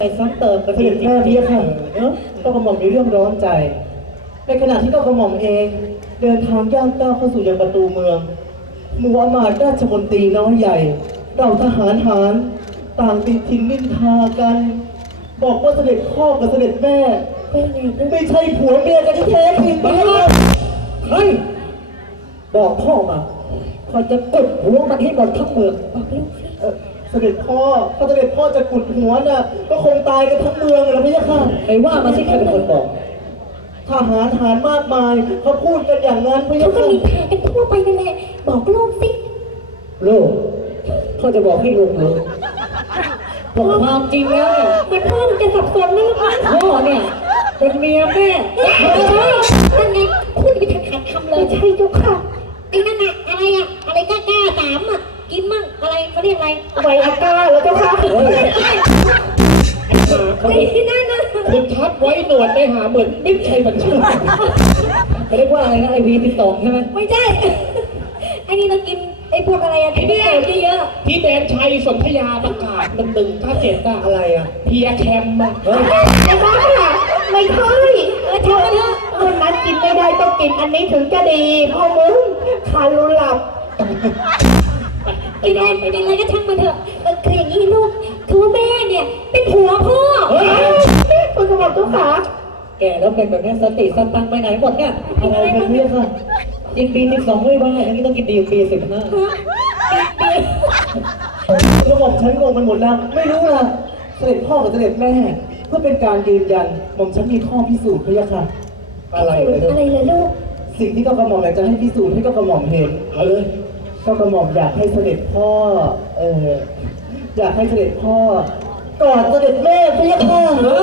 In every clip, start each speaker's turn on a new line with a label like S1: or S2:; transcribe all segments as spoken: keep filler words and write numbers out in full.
S1: ไปซ้ำเติมกับ
S2: เสด็จแม่พี่ค่ะเนาะก็กระหม่อมมีเรื่องร้อนใจในขณะที่ก็กระหม่อมเองเดินทางย่างก้าวเข้าสู่ยังประตูเมืองหมู่อมาตย์ราชมนตรีน้อยใหญ่เราทหารหารต่างติดทิ้งนินทากัน บอกว่าเสด็จพ่อกับเสด็จแม่ไม่ใช่ผัวเมียกันที่แท้จริงพี่ค่ะเฮ้ยบอกพ่อมาพอจะกดหัวมันให้หมดทั้งเมืองเออเสด็จพ่อถ้าเสด็จพ่อจะกุดหัวน่ะก็คงตายกันทั้งเมืองแล้วพี่ค่ะไอ้ว่ามาสิใครเป็นคนบอกทหารหารมากมายเขาพูดกันอย่างนั้นพี่
S3: เขาก็
S2: ค่ะ
S3: มีแผนกันทั่วไปนั่นแหละบอกลูกสิ
S1: ลูกพ่อจะบอกให้ลูกรู้บอกความจริงแล้วเนี่ย
S3: มันพ่อมันจะสับสนไหมลูกนะ
S1: พ่อเนี่ยเป็นเมียแม่
S3: ใช่นั่นไงพูดไปทันขัดคำเลยใช่เจ้าค่ะไอ้นั่นอะอะไรอะอะไรกล้ากล้าสามอะกินมั่งอะไรเขาเรียกอะไรไวอาก้าแล้วเจ้าค่ะไอ้นั่นนะ
S1: คุณทับไว้หนวดไปหาเหมือนมิตรชัยบัญชาเขาเรียกว่าอะไรนะไอวีติดต่อใช่ไหม
S3: ไม่ใช่ไอ้นี่เรากินไอ้พวกอะไรอะที่เนี่ยเยอะ
S4: ที่แดนชัยสนธยาประกาศมันตึงท่าเจ็ดอะ
S2: อะไรอ่ะ
S4: เพียแคมป์อะ
S2: เฮ้ย
S3: ไอ้บ้าไม่ใช่เออเธอเถอะคนนั้นกินไม่ได้ต้องกินอันนี้ถึงจะดีพ่อมึงคารุหลับ
S4: ไป
S3: กิน
S4: น
S3: อะ
S4: อน
S3: ไร
S4: ไปน
S3: กิน
S4: อ
S3: อะไร
S4: น
S3: ก็ช่างมันเถอะเออคืออย่างนี้ลูกคือว่าแม่เนี่ยเป็นผัวพ่อคุณสมบัติทุกขา
S1: แก่แล้วเป็นแบบนี้สติสตังค์ไปไหนหมดเนี่ยอะไรกันเนี่ยค่ะยิงปีสิบสองไม่ว่าอย่างนี้ต้องกินดีปีสิบห้า
S2: ระบบฉันงงไปหมดแล้วไม่รู้ล่ะเสด็จพ่อกับเสด็จแม่เพื่อเป็นการยืนยันหม่อมฉันมีข้อพิสูจน์พี่ค่ะอะไรเลย
S3: อะไรเลยลูก
S2: สิ่งที่ก็กระหม่อมอยากจะให้พิสูจน์ให้ก็กระหม่อมเห็น
S4: เอาเลย
S2: ก็กระหม่อมอยากให้เสด็จพ่อเอออยากให้เสด็จพ่อกอดเสด็จแม่พี่ค่ะ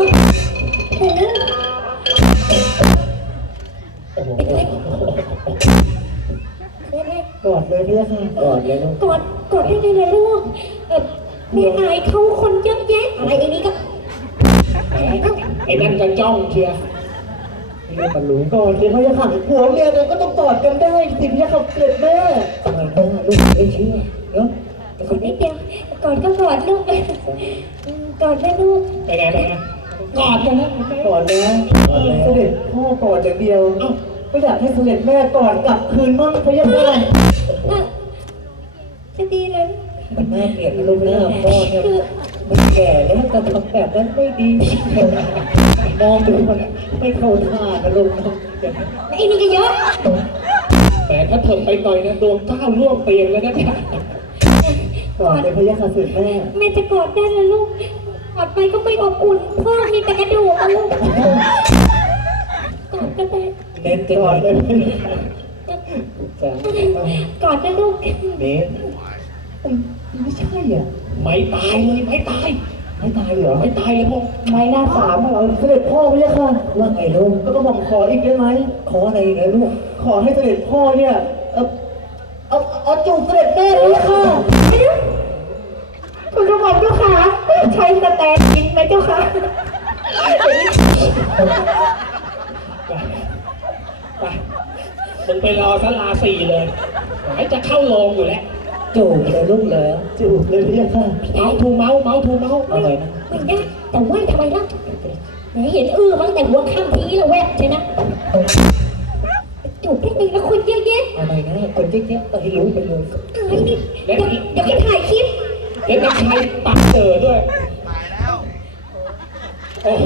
S2: กอดเลยพี่ค่ะ
S1: กอดเลยลูก
S3: กอดกอดได้ไงล่ะลูกเออแม่อายเขาคนเยอะแยะอะไรอันนี้ก็
S4: ไอ้นั่นก็จ้องเชียร์
S1: นี่มันรู้
S2: กอดเลยพี่ค่ะผัวเมียกันก็ต้องกอดกันได้สิพี่ค่ะเสด็จแม่
S1: ทำไมแม่ลูกไม่เชื่อเนาะ
S3: กอดนิดเดียวกอดก็กอดลูกกอดได้ลูก
S4: ไปไงไปไงกอดกันนะ
S2: กอดนะเสด็จพ่อกอดอย่างเดียวก็อยากให้เสด็จแม่กอดกลับคืนมั่งพี่ค่ะ
S3: จะดีเลย
S1: มันน่าเกลียดลูกหน้าพ่อเนี่ยมันแก่แล้วจะทำแบบนั้นไม่ดีมองดูมันไม่เข้าท่านะลูกนะ
S3: ไอ้นี่ก็เยอะ
S4: แต่ถ้าเถิงไปต่อยนะดวงก้าวล่วงเตียงแล้วนะเนี่ย
S2: กอดเลยพี่ค่ะเสด็จแม่
S3: แม่จะกอดได้เลยลูกกอดไปก็ไม่อบอุ่นพ่อมีแต่กระดูกอะลูกกอดก็ได้
S1: เน้นจะ
S2: กอดเลย
S1: จ้ะ
S3: กอดนะลูก
S1: เน้น
S2: ไม่ใช่อ่ะ
S4: ไม่ตายเลยไม่ตาย
S2: ไม่ตายเหรอ
S4: ไม่ตายเลยพวก
S2: ไม้หน้าสามเหรอเสด็จพ่อพี่ค่ะ
S1: ว่าไงลูก
S2: แล้วก็บอกขออีกได้ไหม
S1: ขออะไรนะลูก
S2: ขอให้เสด็จพ่อเนี่ยเอาเอาเอาจูบเสด็จแม่พี่ค่ะ
S3: คุณสมบัติเจ้าค่ะใช้สแตนกินไหมเจ้าค่ะ
S4: ไปมึงไปรอสลาสี่เลยหายจะเข้าโรงอยู่แล้ว
S1: จูบเลยลูกเหรอ
S2: จูบเลยพี่ค่ะ
S4: เมาทูเมาเมาทูเมา
S1: อะไรนะ
S3: ไม่ได้แต่ว่าทำไมล่ะไหนเห็นอื้อมั้งแต่หัวข้ามทีละแวะใช่นะจูบแค่นี้แล้วคนเยอะแยะ
S1: อะไรนะคนเยอะๆก็ให้รู้ไปเลย
S3: อายนี่เดี๋ยวเดี๋ยวไปถ่ายคลิป
S4: เล่นน้ำชัยปักเจอด้วยโอ้โห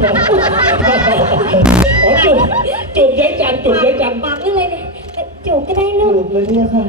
S4: อ๋อจุบจุบย้ายจันจุบย้ายจัน
S3: ปากนี่เลยเนี่ยจูบก็ได้ลู
S2: จู
S3: ก
S2: บเลยพี่ค่ะ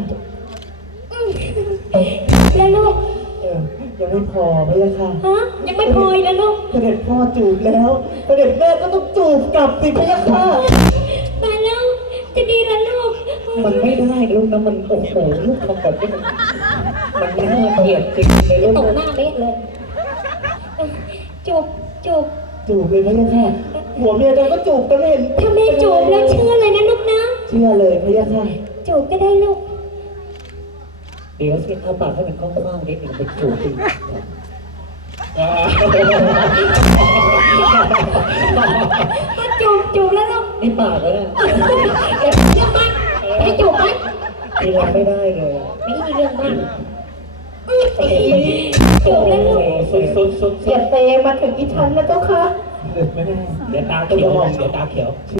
S3: แล้วลูก
S2: เออยังไม่พอพี่ค่ะ
S3: ฮะยังไม่พอนะลูก
S2: เสด็จพ่อจูบแล้วเสด็จแม่ก็ต้องจูบกลับสิพี่ค่ะ
S3: มาแล้วจะดีแล้วลูก
S1: มันไม่ได้ลูกนะมันโอ้โหลูกทำแบบนี้มันมันน่าเกลียดจริงเลยลูก
S3: ตกหน้าเม็ดเลยจูบจูบ
S2: จูบเลยพี่ค่ะหัวเมียกันก็จูบกันเห็น
S3: ถ้าแม่จูบแล้วเชื่อเลยนะลูกนะ
S2: เชื่อเลยพี่ค่ะ
S3: จูบก็ได้ลูก
S1: เดี๋ยวสิเอาปากให้มันกว้างๆนิดหนึ่งไปจูบดิ
S4: อ่า
S3: ถ้าจูบจูบแล้วลูก
S1: นี่ปากแล้วเนี่ย
S3: เดี๋ยวเรื่องมากให้จูบไหม
S1: นี่รับไม่ได้เลย
S3: ไม่มีเรื่องมากจบแล้ว
S4: สุดสุดสุด
S1: อย่าเตะมาถึงอีฉันนะเจ้าค่ะ
S2: เสด็จแม่
S4: เดี๋ยวตาเขียวเดี๋ยวตาเขียว